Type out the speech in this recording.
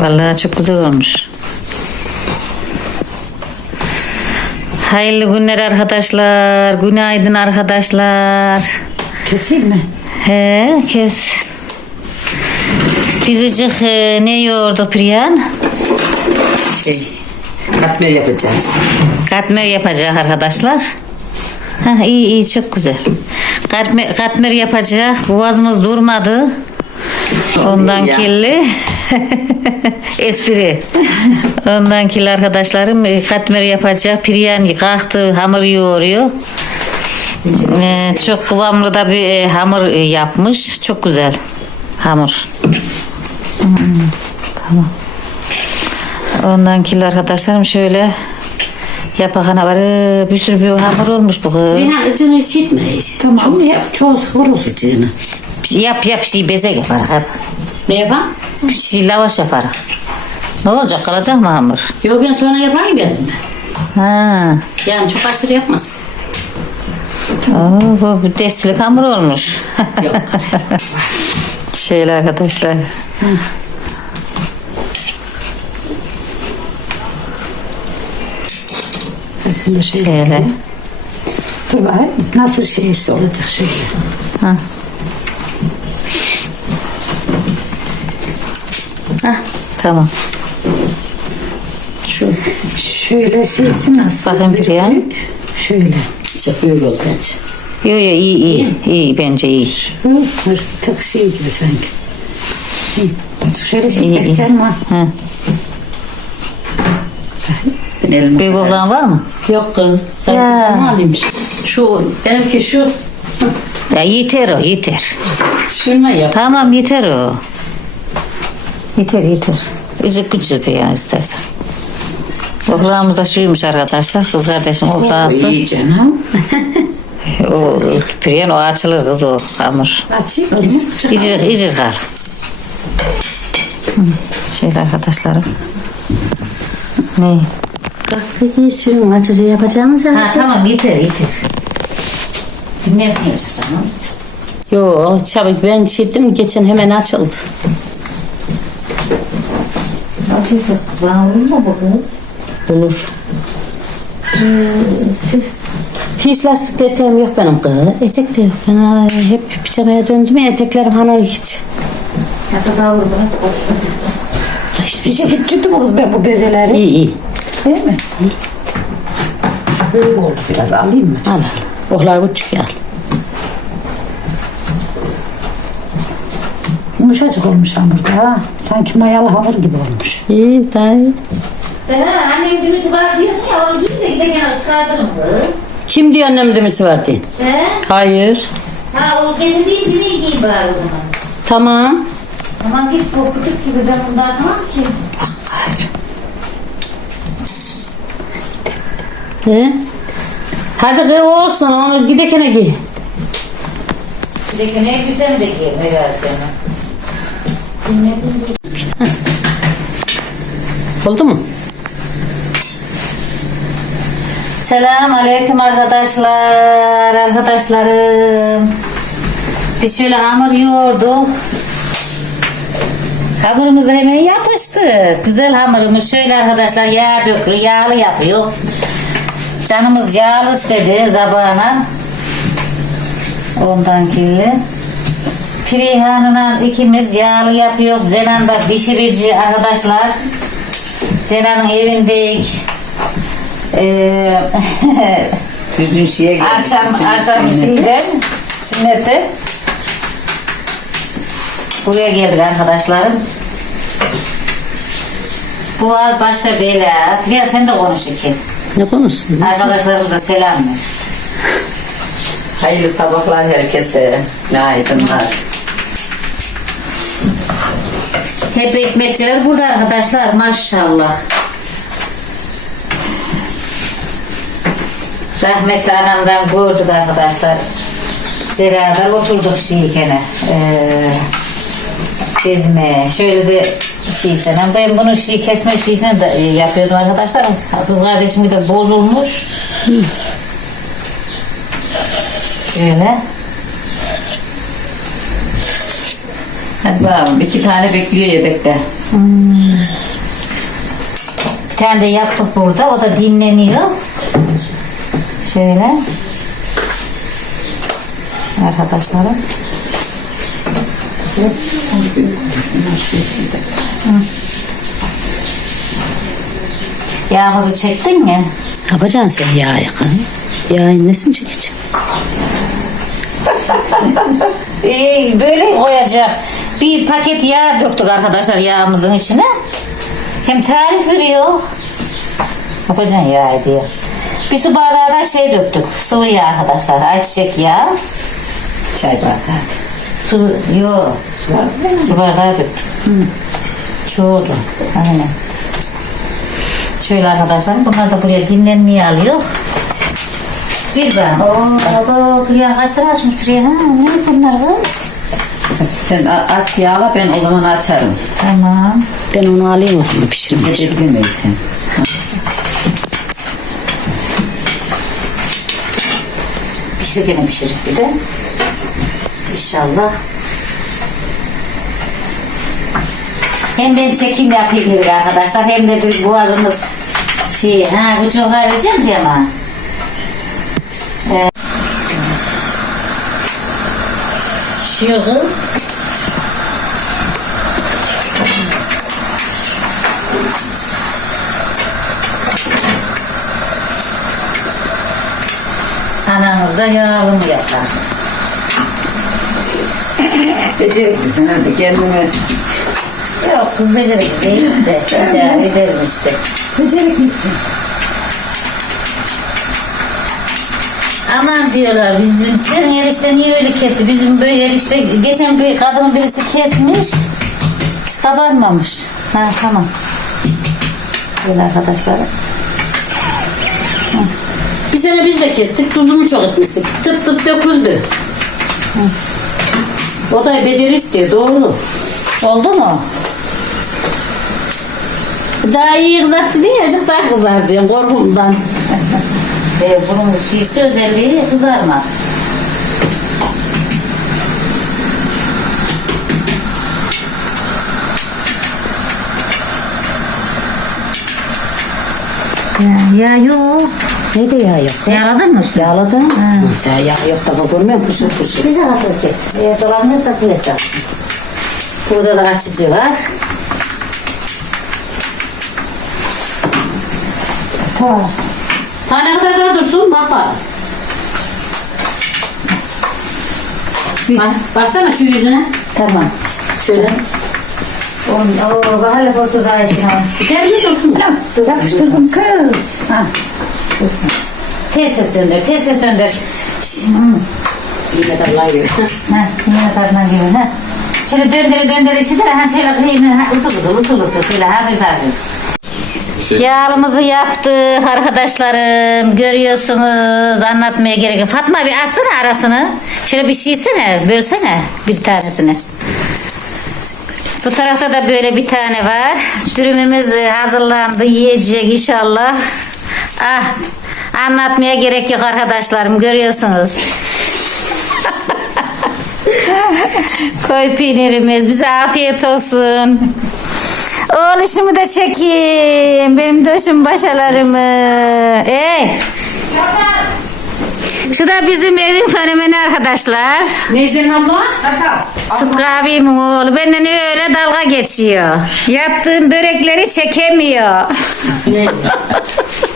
Vallahi çok güzel olmuş. Hayırlı günler arkadaşlar. Günaydın arkadaşlar. Keseyim mi? He kes. Bizicik e, ne yoğurdu Priyan? Şey, katmer yapacağız. Katmer yapacak arkadaşlar. Ha, iyi iyi çok güzel. Katmer, katmer yapacak. Boğazımız durmadı. Ondan Ya. kirli. Espri. Ondan kirli arkadaşlarım e, katmer yapacak. Priyan kalktı hamur yoğuruyor. Ee, çok kıvamlı da bir e, hamur e, yapmış. Çok güzel hamur. Hmm, tamam. Ondan kirli arkadaşlarım şöyle yapakana var. Bir sürü bir hamur olmuş bu kız. Reyhan ıcını işitme hiç. Tamam yap. Çoğu sıkır sıcığını. Yap yap şey bezek yapar. Yap. Ne yapan? Şey lavaş yapar. Ne olacak kalacak mı hamur? Yo ben sonra yaparım ben. Ha. Yani çok aşırı yapmaz. Oo, bu bir destilik hamur olmuş. Yok. Şöyle arkadaşlar. Şey, Şöyle. dur bakayım. Nasıl şeysi olacak şöyle. Ha. Hah, tamam. Şu şöyle şeysi nasıl? Bakayım bir ya. Şöyle. İşte böyle oldu bence. Yo yo iyi iyi. iyi bence iyi. Hı, dur, tık şey gibi sanki. Hı, Şöyle şey İyi, iyi. Ha. Ben elime Büyük oğlan var mı? Yok kız. Sen Ya. bir tane alayım. Şu, benimki şu. Ya yeter o yeter. Şuna yap. Tamam yeter o. Yeter yeter. İzip küçük yani istersen. Oğlağımız da şuymuş arkadaşlar. Kız kardeşim oğlağısı. Yiyeceksin ha. O, Priyen o açılır kız o hamur. Açayım mı? İzir, izir kal. Şöyle arkadaşlarım. Ne? Peki şunun açıcı yapacağımız Ha tamam yeter yeter. Dinlersin çıkacağım. Yo çabuk ben çirdim geçen hemen açıldı. Yeter kız? Bana olur mu bu kız? Olur. Hiç lastik eteğim yok benim kız. Etek de yok. Ben hep pijamaya döndüm ya eteklerim hani hiç. Nasıl davul bırak boş ver. Hiçbir Bir şey. küçülttü mü kız ben bu bezeleri? İyi iyi. Değil mi? Şu büyük oldu biraz alayım mı? Al al. Oğlan küçük al. Yumuşacık olmuş hamurda ha. Sanki mayalı hamur gibi olmuş. İyi iyi. Sen ha annemin düğmesi var diyorsun ya onu giyin de giderken çıkartırım. Kim diyor annem demesi var diye. He? Hayır. Ha o getirdiğim düğmeyi giyin bari o zaman. Tamam. Aman git korkutuk gibi ben bunu dağıtamam ki. He? Hadi kız olsun onu gidekene giy. Bir de ne elbisem de giyin herhalde. Oldu mu? Selam aleyküm arkadaşlar, arkadaşlarım. Biz şöyle hamur yoğurduk. Hamurumuz hemen yapıştı. Güzel hamurumuz şöyle arkadaşlar yağ dökülü, yağlı yapıyor. Canımız yağlı istedi zabağına. Ondan kirli. Perihan'la ikimiz yağlı yapıyor. Zenan da pişirici arkadaşlar. Zenan'ın evindeyiz. Ee, Düzgün şeye geldi. akşam akşam şeyden sünneti buraya geldik arkadaşlarım. Bu az başta bela. Ya sen de konuş iki. Ne konuşsun? Arkadaşlarımıza selam ver. Hayırlı sabahlar herkese. Günaydınlar. Hep ekmekçiler burada arkadaşlar maşallah. Rahmetli anamdan gördük arkadaşlar. Beraber oturduk şeykene. Ee, bezme. Şöyle de şey senem. Ben bunu şey kesme şeysini de e, yapıyordum arkadaşlar. Kız kardeşim de bozulmuş. Şöyle. Hadi bakalım. iki tane bekliyor yedekte. tane de yaptık burada. O da dinleniyor. Şöyle. Arkadaşlarım. Yağımızı çektin mi? Yapacaksın sen yağ yakın. Yağın nesini çekeceğim? Ee, böyle koyacak. Bir paket yağ döktük arkadaşlar yağımızın içine. Hem tarif veriyor. Yapacaksın yağ diye. Bir su bardağı da şey döktük. Sıvı yağ arkadaşlar. Ayçiçek yağı. Çay bardağı. Su, yok. Su bardağı döktük. Çoğudu. Aynen. Şöyle arkadaşlar bunlar da buraya dinlenmeye alıyor. Bir ben. Oo, bu yağ kaç lira açmış buraya? Ha, ne bunlar kız? Sen aç yağla ben o zaman açarım. Tamam. Ben onu alayım o zaman pişirmek için. Edebilir miyiz sen? Pişirgene pişirik bir de. İnşallah. Hem ben çekim yapayım dedik arkadaşlar hem de bir boğazımız şey ha bu çok arayacağım ki ama. Şu kız. Da yağlı mı yapar? Beceriklisin hadi kendini. Yok kız becerikli değil de idare ederim işte. Beceriklisin. Aman diyorlar bizim senin erişte niye öyle kesti? Bizim böyle erişte geçen bir kadın birisi kesmiş. Hiç kabarmamış. Ha tamam. Böyle arkadaşlar. Bir sene biz de kestik. Tuzunu çok etmiştik. Tıp tıp döküldü. O da beceri istiyor. Doğru. Oldu mu? Daha iyi kızarttı diye azıcık daha kızar diyorum korkumdan. Ee, bunun şeysi özelliği kızarma. Ya, ya yok. Ne de yağ yok? Yağladın mı? sen? Yağladım. Sen yağ yok da görmüyor musun? Pışır pışır. Güzel atıl kes. Eğer dolanmıyorsa at. Burada da açıcı var. Ta. Kadar daha dursun bak. Bak, baksana şu yüzüne. Tamam. Şöyle. Oo, bahane fosu daha işin var. Gel bir dursun. Tamam. Yapıştırdım kız. Ha. Dursun. Ters ses döndür, ters ses döndür. Şimdi, Yine Allah gibi. ha, yine tadına gibi, ha. Şöyle döndürü döndürü içinde, ha şöyle kıyını, ha, usul usul, usul usul, şöyle hafif hafif. Yağlımızı yaptık arkadaşlarım. Görüyorsunuz. Anlatmaya gerek yok. Fatma bir açsana arasını. Şöyle bir şeysene. Bölsene bir tanesini. Bu tarafta da böyle bir tane var. Dürümümüz hazırlandı. Yiyecek inşallah. Ah, anlatmaya gerek yok arkadaşlarım. Görüyorsunuz. Koy peynirimiz. Bize afiyet olsun. Oğluşumu da çekeyim. Benim döşüm başalarımı. Ey. Şu da bizim evin fenomeni arkadaşlar. Neyse abla? Sıtkı abimin oğlu benden öyle dalga geçiyor. Yaptığım börekleri çekemiyor.